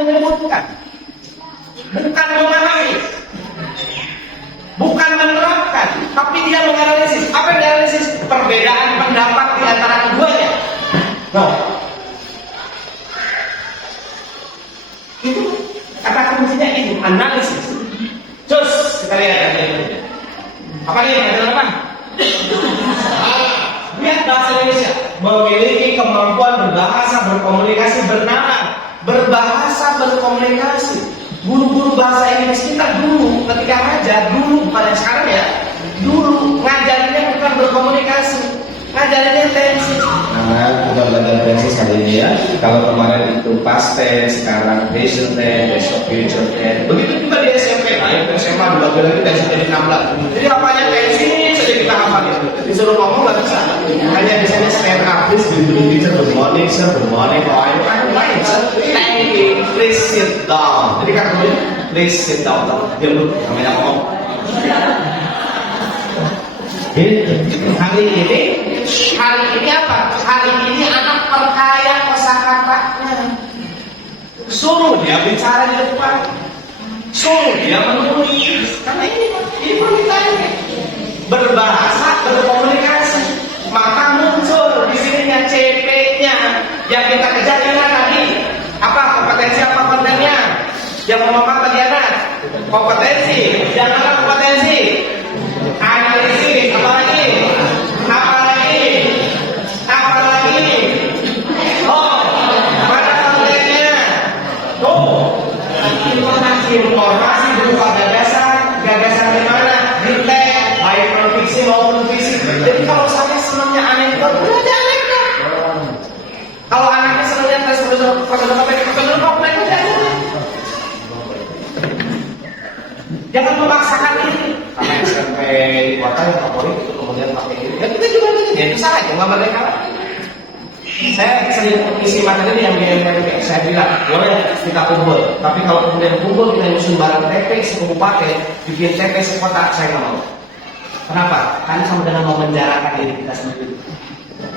menyebutkan, bukan memahami, bukan menerapkan, tapi dia menganalisis. Apa yang dianalisis? Perbedaan pendapat di antara keduanya. No. Itu kata kuncinya itu, analisis. Terus kita lihat apa nih? Ada apa? Lihat bahasa Indonesia memiliki kemampuan berbahasa, berkomunikasi, bernama, berbahasa, berkomunikasi. Guru-guru bahasa Inggris kita dulu ketika ngajar, dulu bukan yang sekarang ya, dulu ngajarinnya bukan berkomunikasi, ngajarinnya tensi. Nah, kita belajar tensi kali ini ya. Kalau kemarin itu past tense, sekarang present tense, besok future tense. Begitu juga di SMP, nah itu SMA dua lagi tensi jadi 16. Jadi apanya tensi saja kita hafal ya. Disuruh ngomong nggak bisa. Hanya misalnya stand up, please, good morning sir, good morning, how are you? Fine sir, thank you, please sit down. Jadi kan please sit down. Dia dulu namanya ngomong. Hari ini apa? Hari ini anak perkaya kosakatanya. Suruh dia bicara di depan, suruh dia menulis. Karena ini permintaannya. Berbahasa, berkomunikasi. Maka muncul di sininya CP-nya yang kita kejar tadi. Apa kompetensi, apa kontennya? Yang bermanfaat bagi anak. Kompetensi, yang mana kompetensi? Analisis, apalagi? Oh, mana kontennya? Tuh, informasi berupa gagasan di mana? Detail, baik non-fiksi maupun fiksi. Jadi kalau saya senangnya anekdot, udah anekdot. Kalau anaknya senangnya prosedur kompleks, udah. Jangan memaksakan diri. Karena SMP kota yang favorit itu kemudian pakai ini. Ya kita juga begini. Ya bisa aja nggak mereka. Saya sering isi materi yang saya bilang boleh kita kumpul. Tapi kalau kemudian kumpul kita nyusun barang TP sekabupaten, bikin TP sekota, saya nggak mau. Kenapa? Karena sama dengan mau menjarakan diri kita sendiri.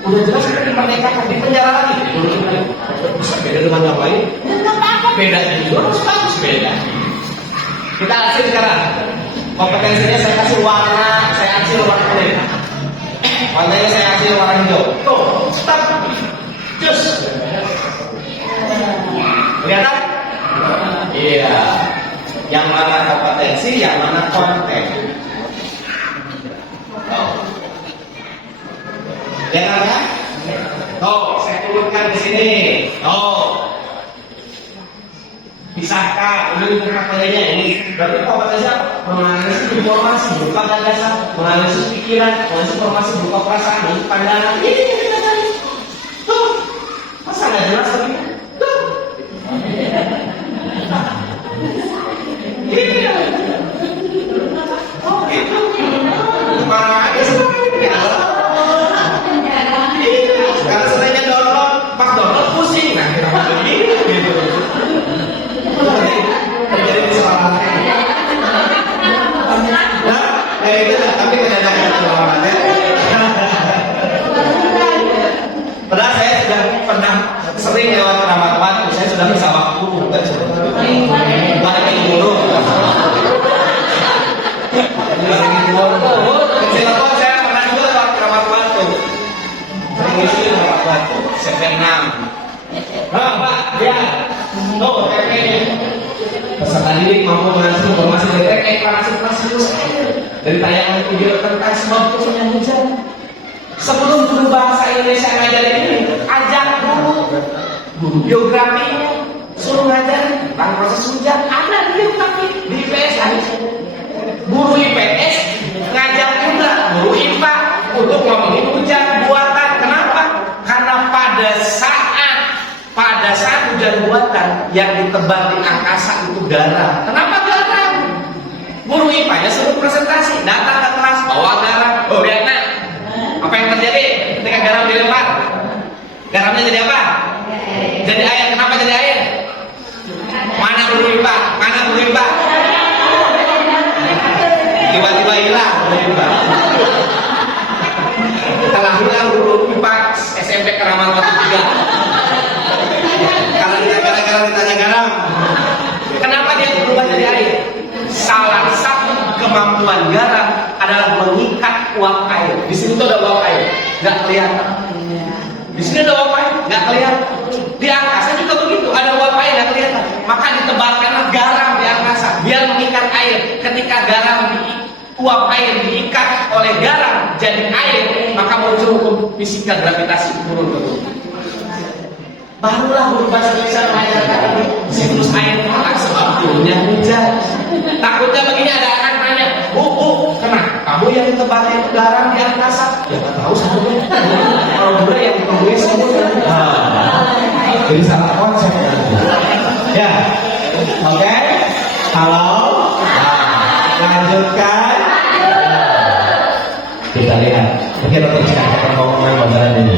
Udah jelas kita dimerdekakan, di penjara lagi. Dulu kita bisa beda dengan yang lain. Ya nggak apa-apa, beda juga harus bagus beda. Kita hasil sekarang. Kompetensinya saya kasih warna, saya hasil warna kuning. Warnanya saya hasil warna hijau. Tuh, stop. Just. Kelihatan? Iya. Yang mana kompetensi, yang mana konten. Oh. Lihat kan? Tuh, saya turunkan di sini. Oh. Pisahkan, ini materinya ini. Berarti kompetensi apa? Menganalisis informasi berupa gagasan, menganalisis pikiran, menganalisis informasi berupa perasaan, menganalisis pandangan. Ini kita cari. Tuh, masa nggak jelas lagi? Tuh. Ini. Oh, itu. Kemana aja sebenarnya? Karena sebenarnya download, pas download pusing. Nah, kita begini gitu. Terjadi di sekolah lain. Nah, kayak itu tapi kedatangan selamatnya. Padahal saya sudah pernah sering lewat Keramat Batu, saya sudah bisa waktu bukan balik dulu. Kecil aku saya pernah juga lewat Keramat Batu. Sering isi Keramat Batu, SMP 6. Pak, dia tuh TP-nya. Peserta didik mampu menghasilkan informasi dari ekranasi dari tayangan video tentang sebab turunnya hujan. Sebelum guru bahasa Indonesia ngajar ini, ajak dulu guru biografinya, suruh ngajar tentang proses hujan. Ada di biografi di IPS ada. Guru IPS ngajar juga guru IPA untuk ngomongin hujan buatan. Kenapa? Karena pada saat hujan buatan yang ditebak di angkasa itu garam. Kenapa garam? Guru IPA-nya suruh presentasi, datang ke kelas bawa garam. Oh, lihat nak, apa yang terjadi ketika garam dilempar? Garamnya jadi apa? Jadi air. Kenapa jadi air? Mana guru IPA? Mana guru IPA? Tiba-tiba hilang guru IPA. Telah hilang guru IPA SMP Keramat Batu 3. Karena gara-gara ditanya garam. nggak kelihatan. Di sini ada uap air, nggak kelihatan. Di angkasa juga begitu, ada uap air nggak kelihatan. Maka ditebarkanlah garam di angkasa biar mengikat air. Ketika uap air diikat oleh garam jadi air, maka muncul hukum fisika gravitasi turun ke bumi. Barulah berubah bisa mengajarkan ini siklus air panas sebetulnya hujan. Takutnya begini, ada anak nanya, kenapa kamu yang ditebarkan garam di angkasa? Ya nggak tahu satunya. Kalau udah yang kemudian semua. Jadi salah konsep. Ya, oke. Halo. Lanjutkan. Kita lihat. Mungkin untuk siapa ngomongin pelajaran ini.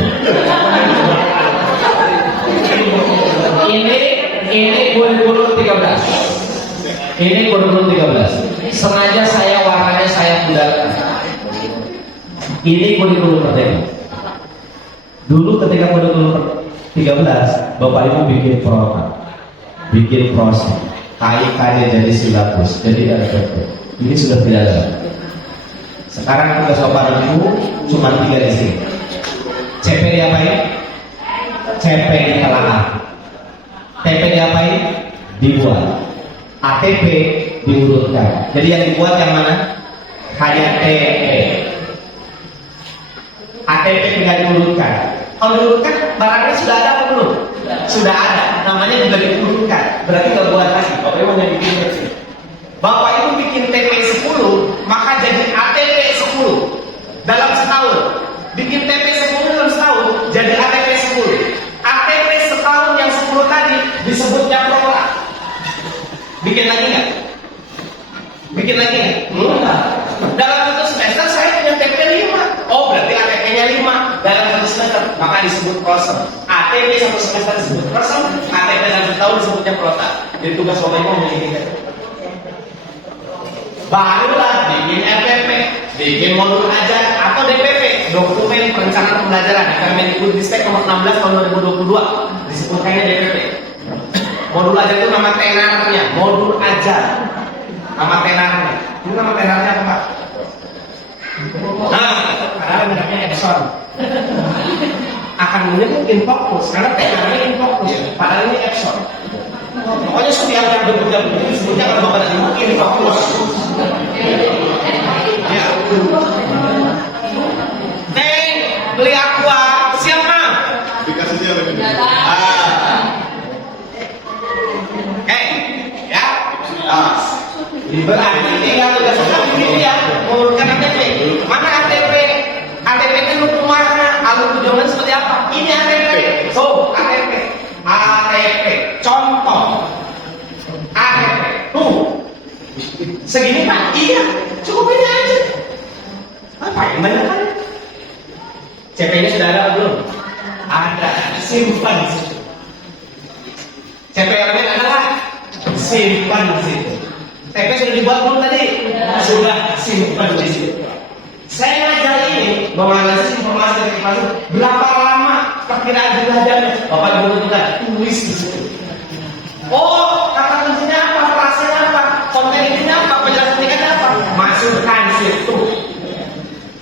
Ini kurikulum 13. Ini kurikulum 13. Sengaja warnanya saya pudar. Ini kurikulum merdeka. Dulu ketika kurikulum 13, Bapak Ibu bikin program, bikin proses, KIK-nya jadi silabus, jadi RPP. Ini sudah tidak ada. Sekarang tugas Bapak Ibu cuma 3 di sini. CP diapain? CP ditelaah. TP diapain? Dibuat. ATP diurutkan. Jadi yang dibuat yang mana? Hanya TP. ATP tinggal diurutkan. Kalau diurutkan, barangnya sudah ada apa belum? Sudah ada. Namanya juga diurutkan. Berarti nggak buat lagi. Bapak Ibu hanya bikin versi. Bapak Ibu bikin TP 10, maka jadi ATP 10 dalam setahun. Bikin TP 10 dalam setahun, jadi ATP 10. ATP setahun yang 10 tadi disebutnya program. Bikin lagi nggak? Bikin lagi nggak? Enggak. Dalam satu semester saya punya TP 5. Oh, berarti ATP-nya 5 dalam satu semester. Maka disebut prosem. ATP satu semester disebut prosem. ATP dalam setahun disebutnya prota. Jadi tugas Bapak Ibu memiliki. Barulah bikin RPP, bikin modul ajar atau DPP, dokumen perencanaan pembelajaran di Kemendikbudristek nomor 16 tahun 2022 disebutkannya DPP. Modul ajar itu nama tenarnya, modul ajar, nama tenarnya. Ini nama tenarnya apa Pak? Nah, padahal benarnya Epson. Akan mungkin fokus karena tenarnya fokus, padahal ini Epson. Pokoknya setiap yang berbeda disebutnya kalau Bapak tadi mungkin fokus. Ya. Neng, beli aqua, siapa? Dikasih dia lagi. Ya. Berarti tinggal tugas ini ya, mengurutkan ATP. Mana ATP? ATP itu hukum mana? Alur tujuannya seperti apa? Ini ATP. So, ATP. ATP. Contoh. ATP. Tuh. Segini Pak? Iya. Cukup ini aja. Apa yang banyak kan? CP-nya sudah ada belum? Ada. Simpan di situ. CP yang lain ada nggak? Simpan di situ. TP sudah dibuat belum tadi? Sudah, simpan di situ. Saya ngajar ini menganalisis informasi dari informasi. Berapa lama perkiraan belajarnya? Bapak Ibu tentukan, tulis di situ. Oh, kata kuncinya apa? Frasenya apa? Konten intinya apa? Penjelasan tingkatnya apa? Masukkan situ.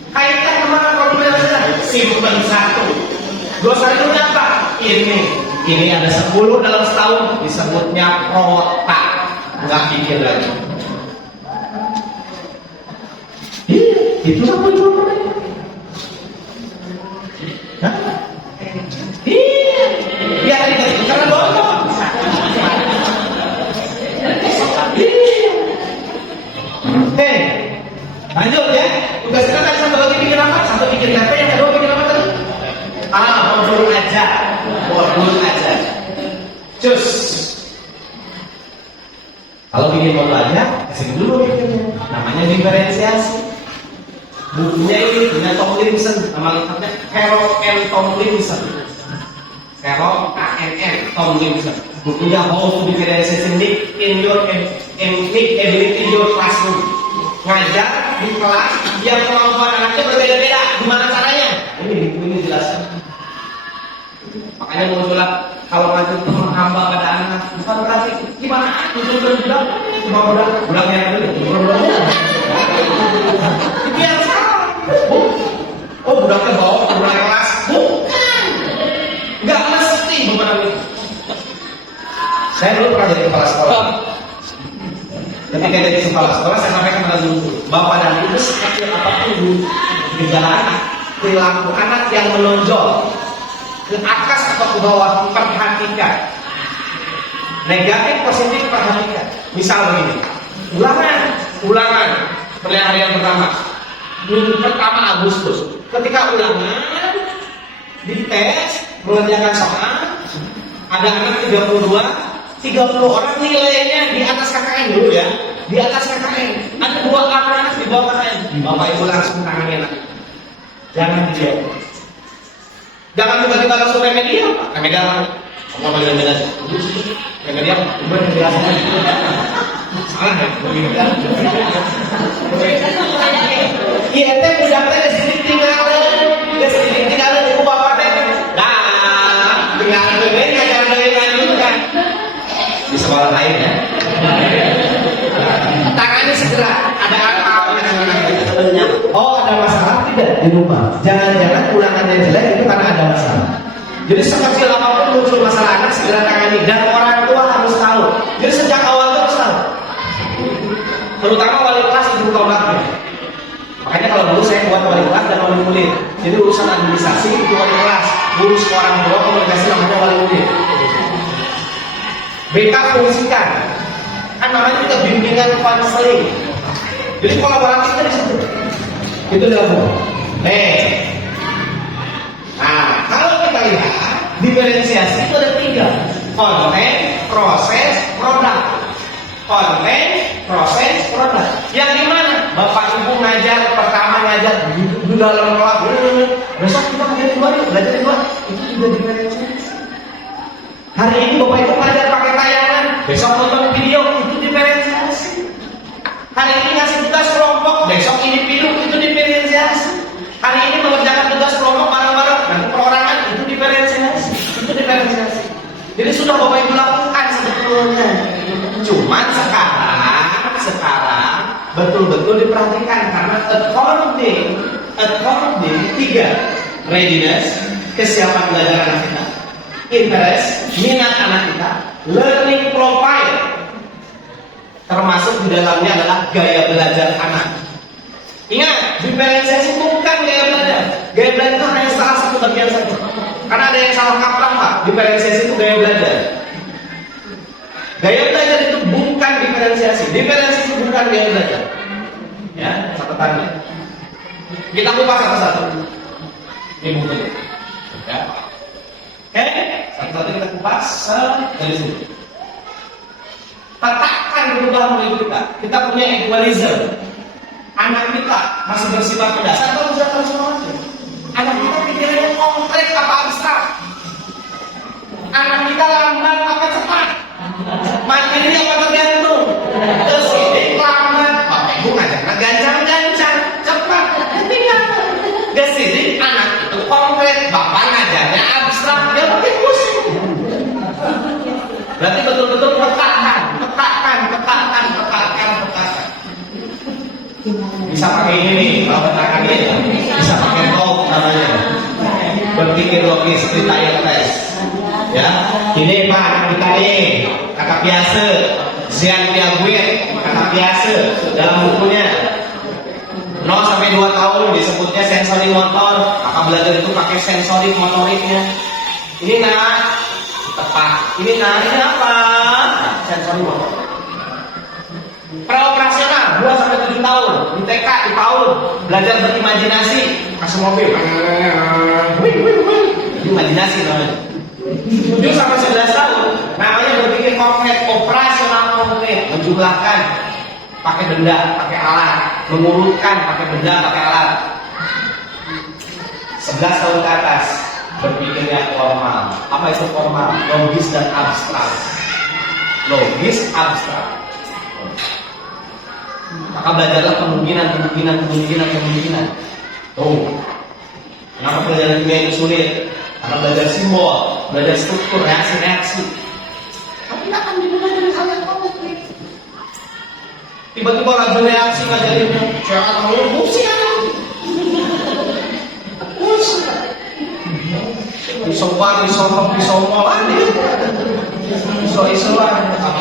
Kaitkan kemana problemnya? Simpan satu. Dosa itu apa? Ini ada 10 dalam setahun. Disebutnya prota. Nggak pikir lagi. Itu apa itu? Hah? Iya. Biar itu karena bodoh. Hei, lanjut ya. Tugas kita tadi satu lagi bikin apa? Satu bikin TP, yang kedua bikin apa tadi? Modul aja. Modul aja. Cus. Kalau bikin modul aja, kasih dulu bikinnya. Namanya diferensiasi. Bukunya ini punya Tomlinson, nama lengkapnya Harold N. Tomlinson. Harold A.N.N. Tomlinson. Bukunya How to Differentiate in Your Ability in Your Classroom. Ngajar di kelas yang kemampuan anaknya berbeda-beda. Gimana caranya? Ini buku ini jelaskan. Makanya muncullah kalau ngajar itu menghamba pada anak, bukan berarti gimana? Muncul bilang cuma budak yang dulu, biar salah. Oh, budaknya bawa ke mulai kelas. Bukan. Nggak mesti beberapa itu. Saya dulu pernah jadi kepala sekolah. Ketika jadi kepala sekolah, saya sampaikan kepada guru, bapak dan ibu sekecil apapun dulu gejala anak, perilaku anak yang menonjol ke atas atau ke bawah, perhatikan. Negatif, positif, perhatikan. Misal begini, ulangan, perlihatkan pertama, minggu pertama Agustus. Ketika ulangan, dites, mengerjakan soal, ada anak 30 orang nilainya di atas KKN dulu ya, di atas KKN. Ada 2 anak di bawah KKN. Bapak ibu langsung tangani anak. Jangan dijawab. Jangan tiba-tiba langsung remedial. Remedial apa? Apa remedial? Remedial apa? Salah ya? Iya, teh budaknya sedikit tinggal ibu bapak teh. Nah, tinggal bebek ngajar dari lanjutkan. Di sekolah lain ya. Tangannya segera. Ada apa? Oh, ada masalah tidak di rumah. Jangan-jangan ulangannya jelek itu karena ada masalah. Jadi sekecil apapun muncul masalah anak segera tangani, dan orang tua harus tahu. Jadi sejak awal itu harus tahu. Terutama wali kelas ibu tobatnya. Makanya kalau dulu saya buat wali kelas dan wali murid. Jadi urusan administrasi itu wali kelas, urus ke orang tua komunikasi namanya wali murid. BK fungsikan, kan namanya juga bimbingan konseling. Jadi kolaborasi itu disitu. Itu dalam buku. Nah, kalau kita lihat diferensiasi itu ada 3: konten, proses, produk. Konten, proses, produk. Yang di mana? Bapak ibu ngajar, pertama ngajar di dalam kelas. Besok kita ngajar di luar yuk, belajar di luar. Itu juga diferensiasi. Hari ini bapak ibu ngajar pakai tayangan, besok nonton video, itu diferensiasi. Hari ini ngasih tugas kelompok, besok ini video, itu diferensiasi. Hari ini mengerjakan tugas kelompok bareng-bareng, nanti perorangan, itu diferensiasi. Itu diferensiasi. Jadi sudah bapak ibu lakukan sebetulnya. Cuman sekarang betul-betul diperhatikan karena according 3: readiness, kesiapan belajar anak kita, interest, minat anak kita, learning profile, termasuk di dalamnya adalah gaya belajar anak. Ingat, diferensiasi bukan gaya belajar. Gaya belajar itu hanya salah satu bagian saja. Karena ada yang salah kaprah Pak, diferensiasi itu gaya belajar. Gaya belajar itu bukan diferensiasi. Diferensiasi itu bukan gaya belajar. Ya, catatannya. Kita kupas satu-satu. Ini bukunya. Ya. Oke, satu-satu kita kupas dari sini. Letakkan dulu dalam hidup kita. Kita punya equalism. Anak kita masih bersifat mendasar atau sudah transformasi? Anak kita pikirannya konkret apa abstrak? Anak kita lambat apa cepat? Mandiri apa tergantung? Kesini lambat, bapak ibu ngajarnya gancang-gancang, cepat, tinggal. Kesini anak itu konkret, bapak ngajarnya abstrak, dia makin pusing. Berarti betul-betul tekan. Bisa pakai ini nih, kalau tekan ini bisa pakai talk namanya. Berpikir logis, retire test. Ya, ini Pak anak kita nih, kakak biasa, Zian Piaguet, kakak biasa dalam bukunya 0 sampai 2 tahun disebutnya sensori motor. Kakak belajar itu pakai sensori motoriknya. Ini nak tepat. Ini nak ini apa? Sensori motor. Praoperasional 2 sampai 7 tahun di TK di PAUD belajar berimajinasi, kasih mobil. Imajinasi namanya. 7 sampai 11 tahun namanya berpikir konkret, operasional konkret, menjumlahkan pakai benda, pakai alat, mengurutkan pakai benda, pakai alat. 11 tahun ke atas berpikirnya formal. Apa itu formal? Logis dan abstrak. Logis, abstrak. Maka belajarlah kemungkinan. Tuh. Kenapa pelajaran kimia itu sulit? Karena belajar simbol, belajar struktur, reaksi. Tapi akan dimulai dari hal yang konkret. Tiba-tiba lagi reaksi ngajarinnya, jangan kamu pusing. iso-isoan, iso-isoan, iso-isoan,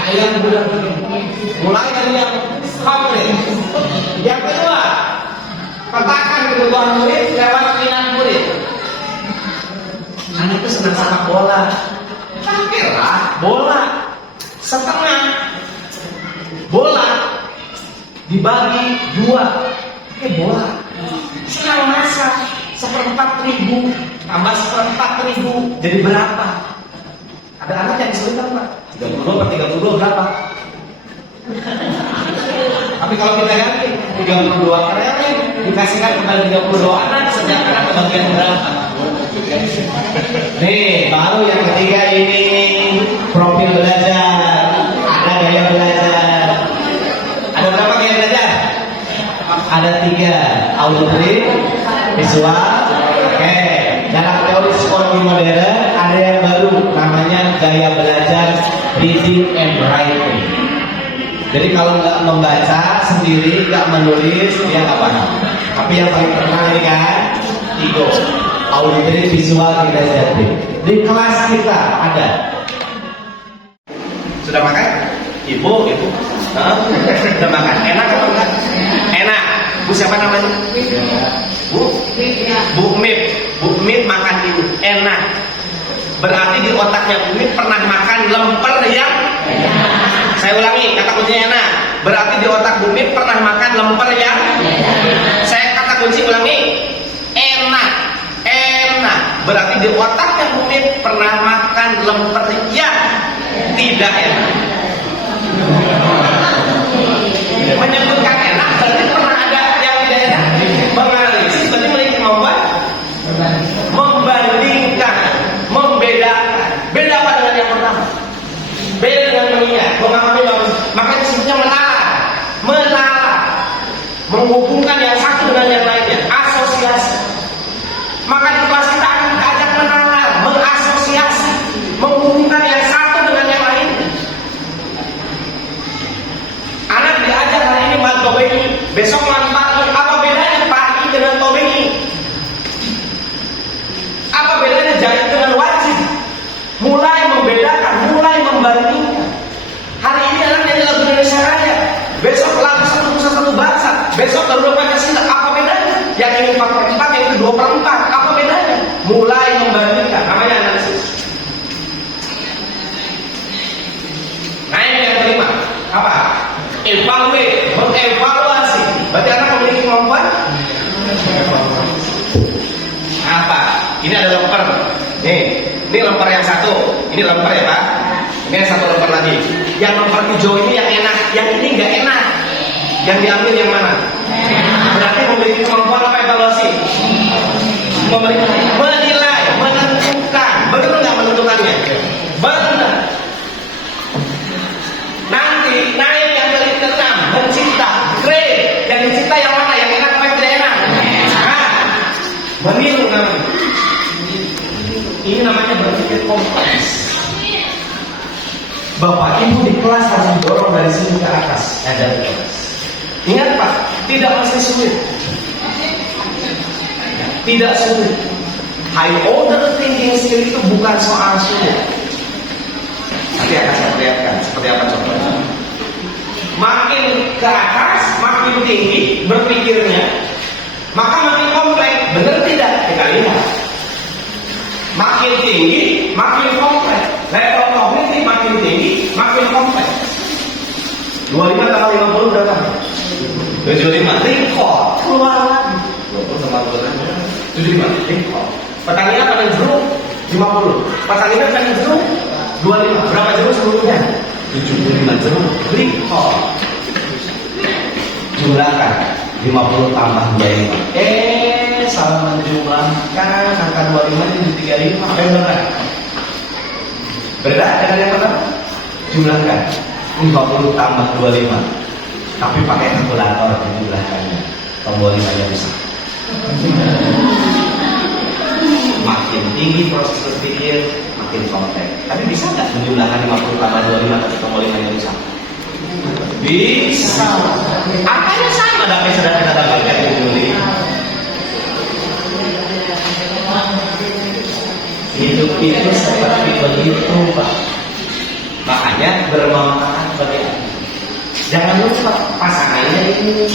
ayam mulai dari yang komplit. Yang kedua, petakan kebutuhan murid lewat minat murid. Anak itu senang sepak bola, pakailah bola setengah bola dibagi dua, pakai bola. Senang masak, 1/4.000 tambah 1/4.000 jadi berapa? Ada anak yang kesulitan Pak, 32 berapa? Tapi kalau kita ganti 32 karyawan dikasihkan kepada 32 anak, setiap anak kebagian berapa? Nih, baru yang ketiga ini profil belajar, ada gaya belajar. Ada berapa gaya belajar? Ada 3, auditory, visual. Oke, dalam teori psikologi modern ada yang baru namanya gaya belajar reading and writing. Jadi kalau nggak membaca sendiri, nggak menulis, dia nggak paham. Tapi yang paling terkenal ini kan, IGO, auditory, visual, kinesthetic. Di kelas kita ada. Sudah makan? Ibu. Sudah makan? Enak atau enggak? Enak. Bu siapa namanya? Bu Mip. Bu Mip makan ibu. Enak. Berarti di otaknya Bu Mip pernah makan lemper yang saya ulangi, kata kuncinya enak. Berarti di otak Bu Mip pernah makan lemper yang saya kata kunci ulangi. Enak. Berarti di otaknya Bu Mip pernah makan lemper yang tidak enak. Menyebutkan enak berarti pernah ada yang tidak enak. Menganalisis berarti memiliki kemampuan membandingkan, membedakan. Beda apa dengan yang pertama? Beda dengan mengingat, memahami bagus. Makanya disebutnya menalar, menghubungkan yang satu dengan yang lainnya, asosiasi. Maka di kelas kita akan ajak menalar, mengasosiasi, menghubungkan yang satu dengan yang lain. Anak diajar hari ini mat tobengi, besok mat pagi. Apa bedanya pagi dengan tobengi? Apa bedanya jahit dengan wajib? Mulai membedakan, mulai membandingkan. Hari ini anak nyanyi lagu Indonesia Raya, besok lagu satu bangsa, besok Garuda Pancasila. Apa bedanya? Yang ini 4/4, yang itu 2/4. Apa bedanya? Mulai membandingkan, namanya analisis. Nah ini yang kelima, apa? Evaluate, mengevaluasi. Berarti anak memiliki kemampuan apa? Ini ada lemper. Ini lemper yang satu. Ini lemper ya Pak. Ini yang satu lemper lagi. Yang lemper hijau ini yang enak, yang ini nggak enak. Yang diambil yang mana? Berarti memiliki kemampuan apa evaluasi? Menilai, menentukan. Benar nggak menentukannya? Benar. Nanti naik yang ke-6, mencipta, grade. Yang dicipta yang mana? Yang enak apa yang tidak enak? Nah, meniru namanya. Ini namanya berpikir kompleks. Bapak Ibu di kelas harus dorong dari sini ke atas. Ada di kelas. Ingat Pak, tidak mesti sulit. Tidak sulit. High order thinking skill itu bukan soal sulit. Nanti akan saya perlihatkan seperti apa contohnya. Makin ke atas, makin tinggi berpikirnya, maka makin kompleks. Benar tidak? Kita lihat. Makin tinggi, makin kompleks. Level kognitif makin tinggi, makin kompleks. 25 tambah 50 berapa? 75. Recall. Keluar lagi. 20 sama 75. Recall. Pertandingan pada jeruk 50. Pertandingan pada jeruk 25. Berapa jeruk seluruhnya? 75 jeruk. Recall. Jumlahkan 50 tambah 25. Salah menjumlahkan angka 25 jadi 35. Apa yang benar? Beda dengan yang pertama? Jumlahkan 50 tambah 25. Tapi pakai kalkulator jumlahkannya. Tombol 5-nya bisa. Makin tinggi proses berpikir, makin kompleks. Tapi bisa nggak menjumlahkan 50 tambah 25 tapi tombol 5-nya bisa? Bisa. Angkanya sama tapi sudah kita dapatkan di dunia. Itu hidup itu seperti begitu, Pak. Makanya bermanfaat bagi Anda. Jangan lupa pasangannya ini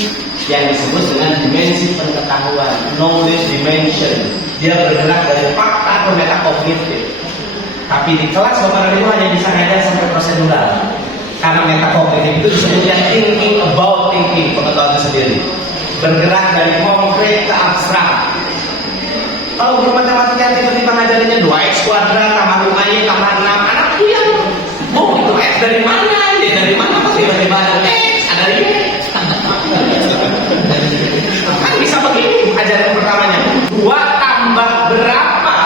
yang disebut dengan dimensi pengetahuan, knowledge dimension. Dia bergerak dari fakta ke metakognitif. Tapi di kelas Bapak Ibu hanya bisa ngajar sampai prosedural. Karena metakognitif itu disebutnya thinking about thinking, pengetahuan itu sendiri. Bergerak dari konkret ke abstrak. Kalau guru matematika tiba-tiba ngajarinnya 2x kuadrat tambah 5y tambah 6, anak itu yang itu x dari mana? Dia dari mana kok tiba-tiba ada x, ada y? Kan bisa begini ajaran pertamanya. 2 tambah berapa?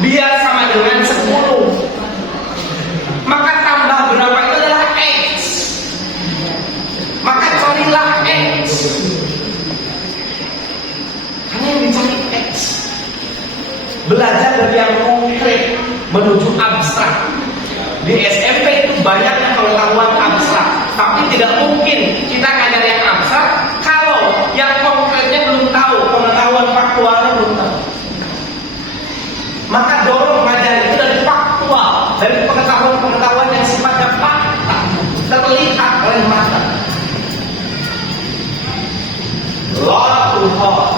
Biar sama dengan 10. Maka tambah berapa itu adalah x. Maka carilah x. Hanya yang dicari x. Belajar dari yang konkret menuju abstrak. Di SMP itu banyak pengetahuan abstrak, tapi tidak mungkin kita ngajar yang abstrak kalau yang konkretnya belum tahu, pengetahuan faktualnya belum tahu. Maka dorong ngajar itu dari faktual, dari pengetahuan-pengetahuan yang sifatnya fakta, terlihat oleh mata. Lot to heart.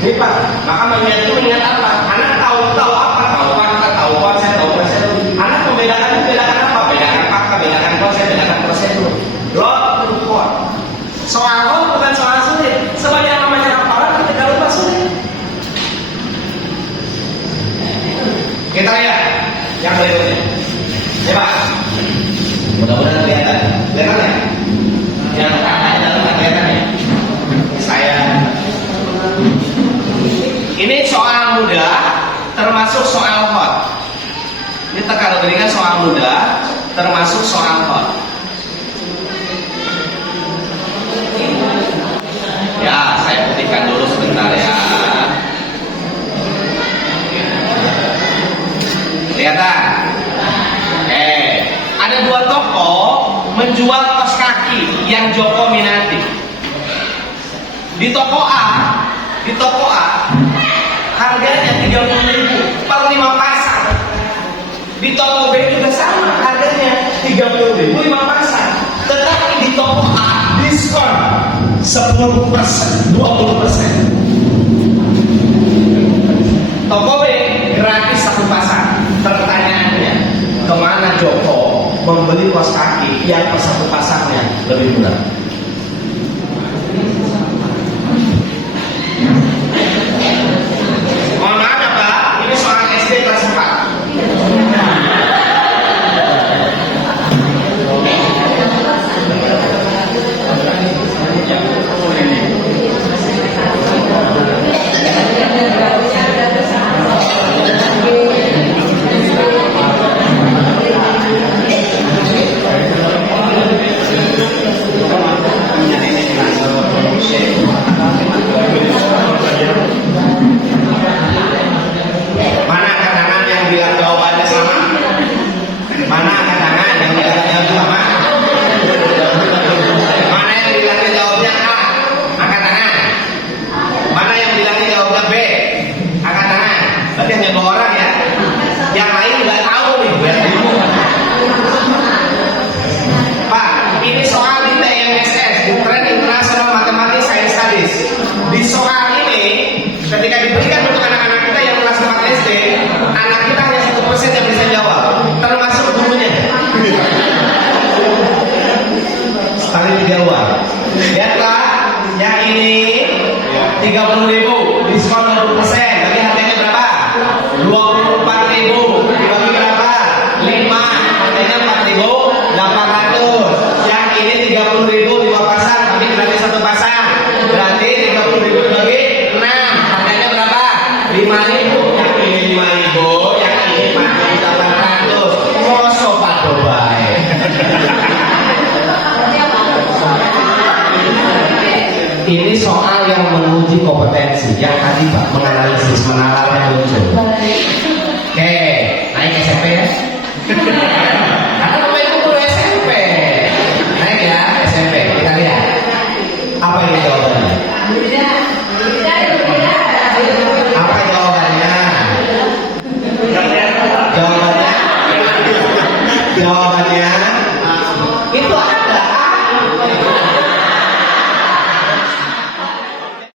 Ini Pak, maka mengingat itu mengingat apa? Anak tahu apa? Tahu fakta, tahu konsep, tahu prosedur. Anak membedakan apa? Bedakan fakta, bedakan konsep, bedakan prosedur. Lot to heart. Soal lot bukan soal sulit. Sebab yang namanya hafalan ketika lupa sulit. Kita lihat yang berikutnya. Ya Pak, mudah-mudahan kelihatan. Kelihatan ya? Yang dalam kelihatan ya? Saya ini soal mudah termasuk soal hot. Ini kategorikan soal mudah termasuk soal hot. Ya, saya putihkan dulu sebentar ya. Kelihatan? Ada 2 toko menjual kaos kaki yang Joko minati. Di toko A harganya 30.000 per 5 pasang. Di toko B juga sama, harganya 30.000 5 pasang. Tetapi di toko A diskon 10%, 20%. Toko B gratis 1 pasang. Pertanyaannya, kemana Joko membeli kaos kaki yang per 1 pasangnya lebih murah? Mohon maaf ya Pak, ini soal SD kelas 4. Mana angkat tangan yang bilang jawabannya sama? Mana angkat tangan yang bilang jawabnya sama? Mana yang bilangnya jawabnya A? Angkat tangan. Mana yang bilangnya jawabnya B? Angkat tangan. Berarti hanya 2 orang ya. Yang lain nggak tahu nih, gue bingung. Pak, ini soal di TMSS, di Trend International Mathematics Science Studies. Di soal ini, ketika diberikan untuk anak-anak kita yang kelas 4 SD, anak kita hanya 1% yang bisa jawab, termasuk gurunya. Sekali dijawab. Lihatlah, yang ini 30.000, diskon 20%, tapi harganya berapa? 24.000, dibagi berapa? 5, harganya 4.800. Yang ini 30.000 2 pasang, tapi gratis 1 pasang. Berarti 30.000 dibagi 6, harganya berapa? 5.000. Yang ini 5.000, yang ini 4.800. Mosok padha bae. Ini soal yang menguji kompetensi yang tadi Pak.